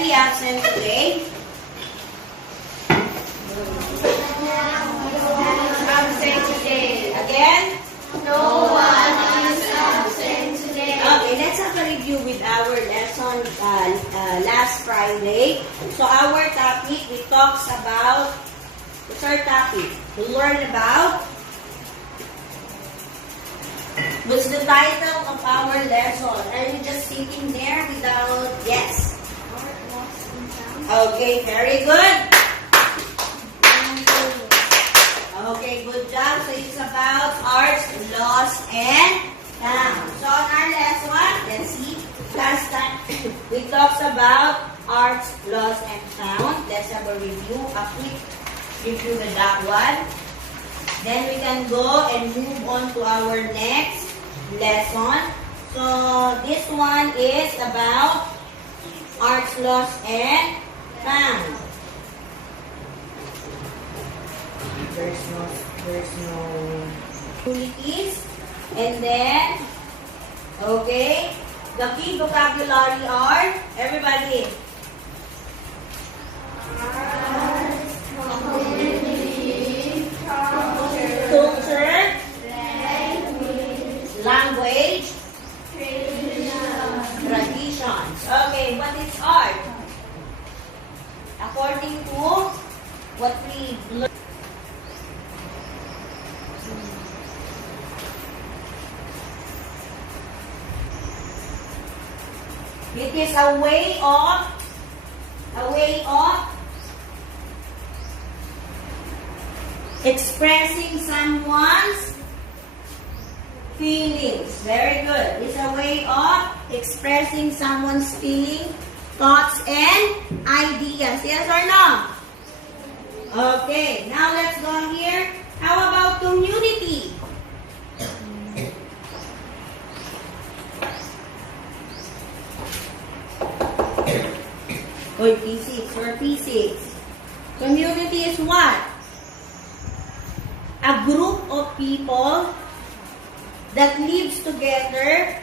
Any absent today? Absent today. Again? No one is absent today. Okay, let's have a review with our lesson last Friday. So our topic, we talks about, what's our topic? To learn about, what's the title of our lesson? Are you just sitting there without, yes? Okay, very good. Okay, good job. So it's about arts, lost, and found. So on our lesson, let's see. Last time, we talked about arts, lost, and found. Let's have a review, a quick review with that one. Then we can go and move on to our next lesson. So this one is about arts, lost, and found. There's no activities. And then, okay, the key vocabulary are, everybody, culture, language, traditions. Okay, what is art? According to what we learned. It is a way of expressing someone's feelings. Very good. It's a way of expressing someone's feeling, thoughts, and ideas. Yes or no? Okay. Now let's go here. How about community? Or P6 or P6. Community is what? A group of people that lives together,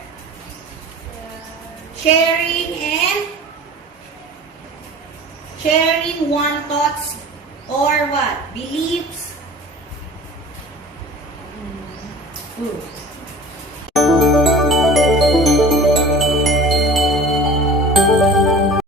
sharing one thoughts or what? Beliefs.